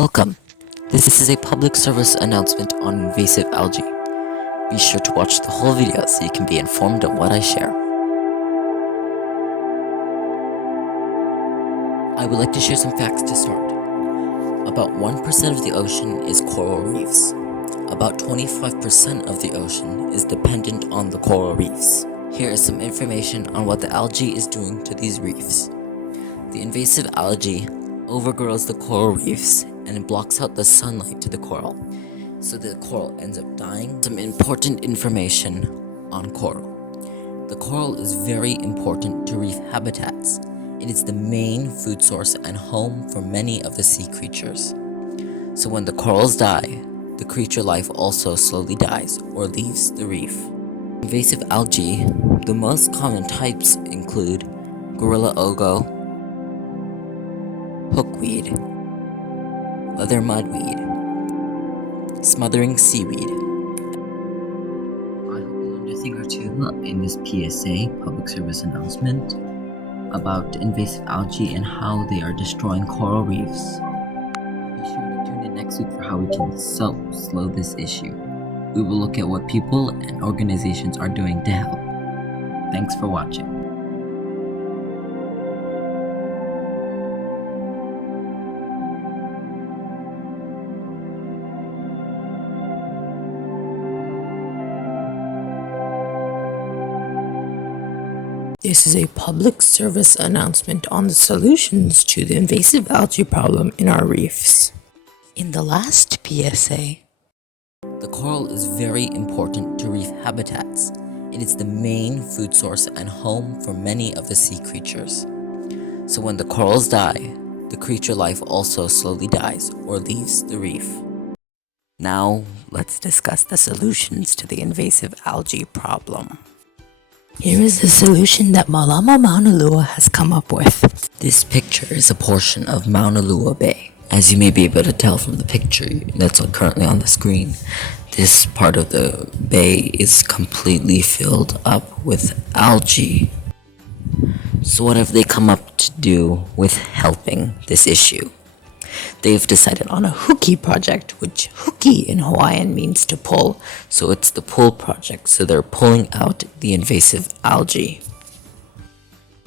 Welcome. This is a public service announcement on invasive algae. Be sure to watch the whole video so you can be informed of what I share. I would like to share some facts to start. About 1% of the ocean is coral reefs. About 25% of the ocean is dependent on the coral reefs. Here is some information on what the algae is doing to these reefs. The invasive algae overgrows the coral reefs and it blocks out the sunlight to the coral, so the coral ends up dying. Some important information on coral. The coral is very important to reef habitats. It is the main food source and home for many of the sea creatures. So when the corals die, the creature life also slowly dies or leaves the reef. Invasive algae, the most common types include gorilla ogo, hookweed, leather mudweed, smothering seaweed. I hope you learned a thing or two in this PSA, public service announcement, about invasive algae and how they are destroying coral reefs. Be sure to tune in next week for how we can slow this issue. We will look at what people and organizations are doing to help. Thanks for watching. This is a public service announcement on the solutions to the invasive algae problem in our reefs. In the last PSA, the coral is very important to reef habitats. It is the main food source and home for many of the sea creatures. So when the corals die, the creature life also slowly dies or leaves the reef. Now, let's discuss the solutions to the invasive algae problem. Here is the solution that Malama Mauna Lua has come up with. This picture is a portion of Mauna Lua Bay. As you may be able to tell from the picture that's currently on the screen, this part of the bay is completely filled up with algae. So what have they come up to do with helping this issue? They've decided on a hooky project, which hooky in Hawaiian means to pull. So it's the pull project, so they're pulling out the invasive algae.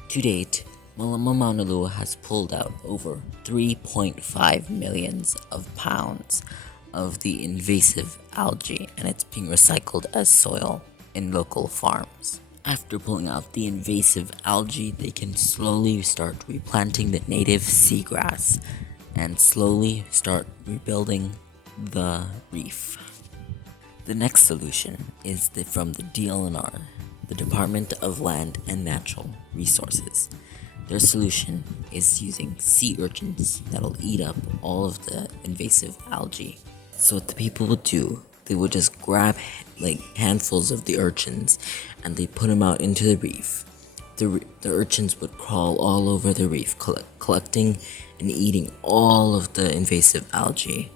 To date, Malama Mauna Lua has pulled out over 3.5 millions of pounds of the invasive algae, and it's being recycled as soil in local farms. After pulling out the invasive algae, they can slowly start replanting the native seagrass and slowly start rebuilding the reef. The next solution is from the DLNR, the Department of Land and Natural Resources. Their solution is using sea urchins that'll eat up all of the invasive algae. So what the people would do, they would just grab handfuls of the urchins and they put them out into the reef. The urchins would crawl all over the reef, collecting and eating all of the invasive algae.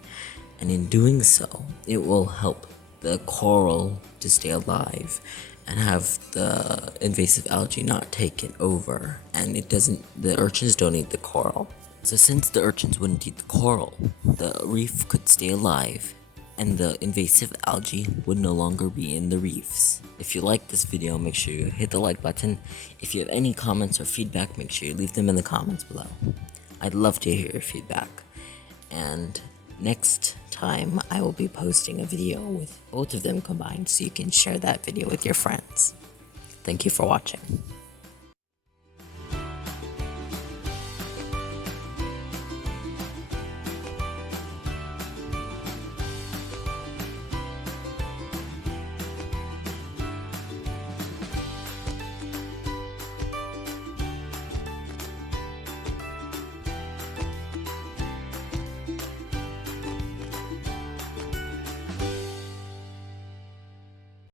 And in doing so, it will help the coral to stay alive and have the invasive algae not take it over. And the urchins don't eat the coral. So since the urchins wouldn't eat the coral, the reef could stay alive and the invasive algae would no longer be in the reefs. If you like this video, make sure you hit the like button. If you have any comments or feedback, make sure you leave them in the comments below. I'd love to hear your feedback. And next time, I will be posting a video with both of them combined so you can share that video with your friends. Thank you for watching.